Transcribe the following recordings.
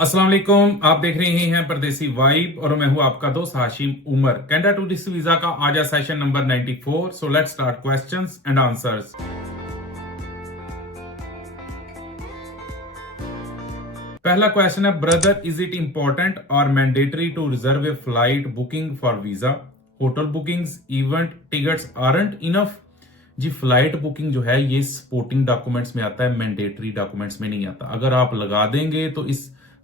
अस्सलाम वालेकुम। आप देख रहे हैं परदेसी वाइब और मैं हूं आपका दोस्त Hashim Umar. Canada tourist visa का आज session number 94। So let's start questions and answers. पहला क्वेश्चन है, ब्रदर इज इट इंपॉर्टेंट और mandatory to reserve a flight booking for visa? Hotel bookings, event tickets aren't enough. जी, फ्लाइट बुकिंग जो है ये supporting documents में आता है, मैंडेटरी डॉक्यूमेंट्स में नहीं आता। अगर आप लगा देंगे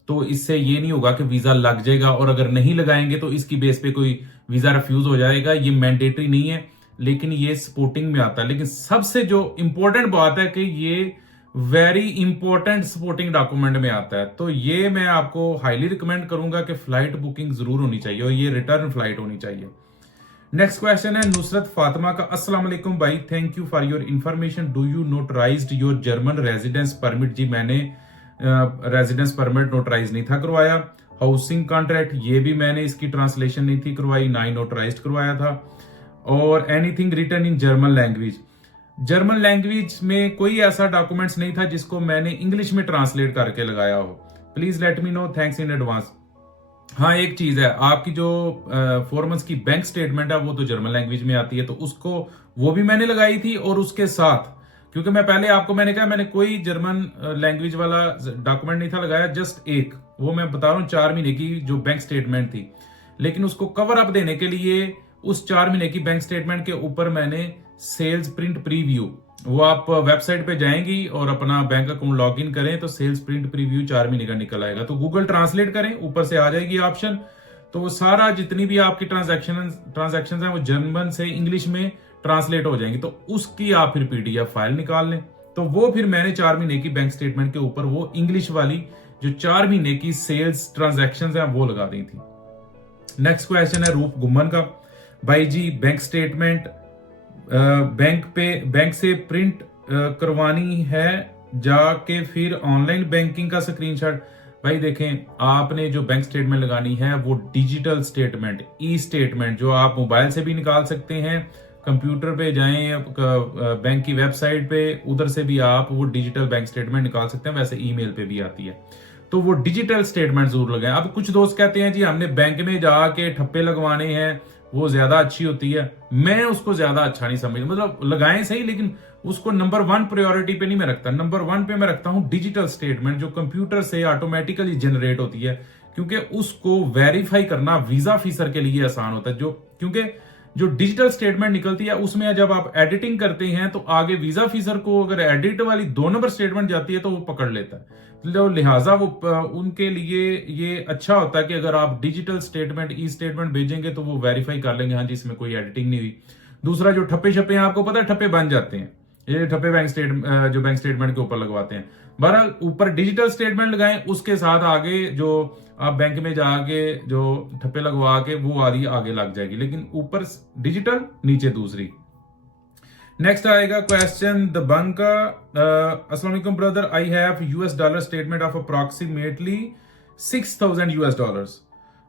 तो इससे ये नहीं होगा कि वीजा लग जाएगा, और अगर नहीं लगाएंगे तो इसकी बेस पे कोई वीजा रिफ्यूज हो जाएगा। ये मैंडेटरी नहीं है, लेकिन ये सपोर्टिंग में आता है। लेकिन सबसे जो इंपॉर्टेंट बात है कि ये वेरी इंपॉर्टेंट सपोर्टिंग डॉक्यूमेंट में आता है। तो ये मैं आपको हाईली रिकमेंड करूंगा कि फ्लाइट बुकिंग जरूर होनी चाहिए और ये रिटर्न फ्लाइट होनी चाहिए। नेक्स्ट क्वेश्चन है नुसरत फातिमा का। अस्सलाम वालेकुम भाई, thank you for your information. Do you notarized your German residence permit? जी, मैंने रेजिडेंस परमिट नोटराइज नहीं था करवाया। हाउसिंग कॉन्ट्रैक्ट, ये भी मैंने इसकी ट्रांसलेशन नहीं थी करवाई, ना ही नोटराइज करवाया था। और anything written in German language, German language में कोई ऐसा डॉक्यूमेंट्स नहीं था जिसको मैंने इंग्लिश में ट्रांसलेट करके लगाया हो। Please let me know, thanks in advance. हाँ, एक चीज है, आपकी जो 4 मंथ्स की बैंक स्टेटमेंट है वो तो जर्मन लैंग्वेज में आती है, तो उसको वो भी मैंने लगाई थी। और उसके साथ, क्योंकि मैं पहले आपको मैंने कहा मैंने कोई जर्मन लैंग्वेज वाला डॉक्यूमेंट नहीं था लगाया, जस्ट एक, वो मैं बता रहा हूँ 4 महीने की जो बैंक स्टेटमेंट थी। लेकिन उसको कवर अप देने के लिए उस 4 महीने की बैंक स्टेटमेंट के ऊपर मैंने सेल्स प्रिंट प्रीव्यू, वो आप वेबसाइट पे जाएंगी और अपना बैंक अकाउंट लॉग इन करें तो सेल्स प्रिंट प्रीव्यू 4 महीने का निकल आएगा। तो गूगल ट्रांसलेट करें, ऊपर से आ जाएगी ऑप्शन। तो वो सारा जितनी भी आपकी ट्रांजैक्शन है वो जर्मन से इंग्लिश में ट्रांसलेट हो जाएंगी। तो उसकी आप फिर पीडीएफ फाइल निकाल लें। तो वो फिर मैंने 4 महीने की बैंक स्टेटमेंट के ऊपर वो इंग्लिश वाली जो 4 महीने की सेल्स ट्रांजैक्शन है वो लगा दी थी। नेक्स्ट क्वेश्चन है रूप गुम्मन का। भाई जी, बैंक स्टेटमेंट बैंक से प्रिंट करवानी है जाके फिर ऑनलाइन बैंकिंग का स्क्रीनशॉट? भाई देखें, आपने जो बैंक स्टेटमेंट लगानी है वो डिजिटल स्टेटमेंट, ई स्टेटमेंट, जो आप मोबाइल से भी निकाल सकते हैं, कंप्यूटर पे जाएं बैंक की वेबसाइट पे, उधर से भी आप वो डिजिटल बैंक स्टेटमेंट निकाल सकते हैं। वैसे ईमेल पे भी आती है, तो वो डिजिटल स्टेटमेंट जरूर लगाएं। अब कुछ दोस्त कहते हैं जी हमने बैंक में जाके ठप्पे लगवाने हैं, वो ज्यादा अच्छी होती है। मैं उसको ज्यादा अच्छा नहीं समझता, मतलब लगाएं सही, लेकिन उसको नंबर 1 प्रायोरिटी पे नहीं मैं रखता। नंबर 1 पे मैं रखता हूं डिजिटल स्टेटमेंट, जो कंप्यूटर से ऑटोमेटिकली जनरेट होती है, क्योंकि उसको वेरीफाई करना वीजा ऑफिसर के लिए आसान होता है। क्योंकि जो डिजिटल स्टेटमेंट निकलती है उसमें जब आप एडिटिंग करते हैं तो आगे वीजा ऑफिसर को अगर एडिट वाली 2 नंबर स्टेटमेंट जाती है तो वो पकड़ लेता है। तो लिहाजा वो उनके लिए ये अच्छा होता है कि अगर आप डिजिटल स्टेटमेंट, ई स्टेटमेंट भेजेंगे तो वो वेरीफाई कर लेंगे, हाँ जी इसमें कोई एडिटिंग नहीं हुई। दूसरा, जो ठप्पे शप्पे हैं, आपको पता है ठप्पे बन जाते हैं, ये ठप्पे जो बैंक स्टेटमेंट के ऊपर लगवाते हैं। बहरहाल ऊपर डिजिटल स्टेटमेंट लगाएं, उसके साथ आगे जो आप बैंक में जाके जो ठप्पे लगवा के वो आगे लग जाएगी, लेकिन ऊपर डिजिटल, नीचे दूसरी। नेक्स्ट आएगा क्वेश्चन दबंग का। अस्सलाम वालेकुम brother, I have $US statement of approximately $6,000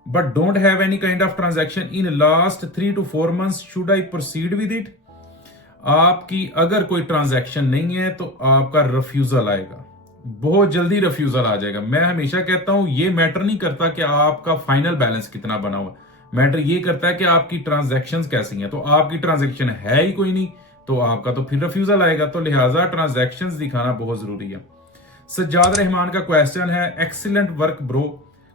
but don't have any kind of transaction in last 3 to 4 months, should I proceed with it? आपकी अगर कोई ट्रांजैक्शन नहीं है तो आपका रिफ्यूजल आएगा, बहुत जल्दी रिफ्यूजल आ जाएगा। मैं हमेशा कहता हूं ये मैटर नहीं करता कि आपका फाइनल बैलेंस कितना बना हुआ, मैटर ये करता है कि आपकी ट्रांजैक्शंस कैसी हैं। तो आपकी ट्रांजैक्शन है ही कोई नहीं तो आपका तो फिर रिफ्यूजल आएगा। तो लिहाजा ट्रांजैक्शंस दिखाना बहुत जरूरी है। सज्जाद रहमान का क्वेश्चन है, excellent work bro,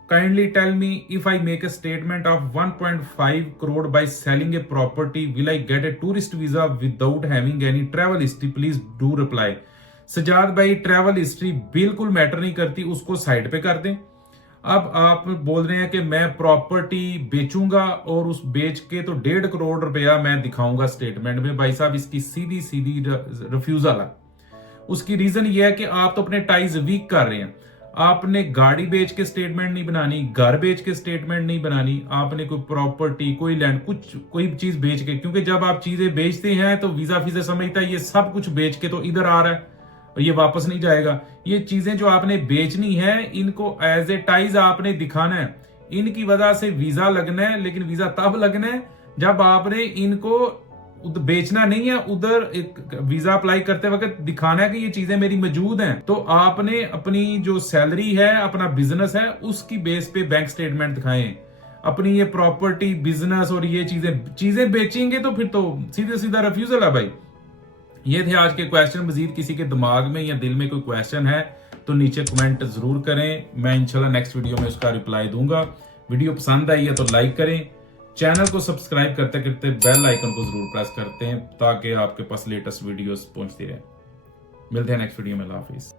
kindly tell me if I make a statement of 1.5 crore by selling a property, will I get a tourist visa without having any travel history? Please do reply. Sajad भाई, travel history बिल्कुल matter नहीं करती, उसको side पे कर दें। अब आप बोल रहे हैं कि मैं प्रॉपर्टी बेचूंगा और उस बेच के तो 1.5 करोड़ रुपया मैं दिखाऊंगा स्टेटमेंट में, भाई साहब इसकी सीधी सीधी रिफ्यूजल है। उसकी रीजन ये है कि आप तो अपने टाइज वीक कर रहे हैं। आपने गाड़ी बेच के स्टेटमेंट नहीं बनानी, घर बेच के स्टेटमेंट नहीं बनानी, आपने कोई प्रॉपर्टी, कोई लैंड, कोई चीज बेच के, क्योंकि जब आप चीजें बेचते हैं तो वीजा ऑफिसर समझता है ये सब कुछ बेच के तो इधर आ रहा है और ये वापस नहीं जाएगा। ये चीजें जो आपने बेचनी है इनको एज ए टाइज आपने दिखाना है, इनकी वजह से वीजा लगना है, लेकिन वीजा तब लगना है जब आपने इनको उधर बेचना नहीं है, उधर एक वीजा अप्लाई करते वक्त दिखाना है कि ये चीजें मेरी मौजूद हैं। तो आपने अपनी जो सैलरी है, अपना बिजनेस है, उसकी बेस पे बैंक स्टेटमेंट दिखाएं। अपनी ये प्रॉपर्टी, बिजनेस और ये चीजें बेचेंगे तो फिर तो सीधे सीधा रिफ्यूजल है भाई। ये थे आज के क्वेश्चन। मजीद किसी के दिमाग में या दिल में कोई क्वेश्चन है तो नीचे कमेंट जरूर करें, मैं इंशाल्लाह नेक्स्ट वीडियो में उसका रिप्लाई दूंगा। वीडियो पसंद आई है तो लाइक करें, चैनल को सब्सक्राइब करते करते बेल आइकन को जरूर प्रेस करते हैं ताकि आपके पास लेटेस्ट वीडियोस पहुंचती रहे। मिलते हैं नेक्स्ट वीडियो में। अल्लाह हाफिज।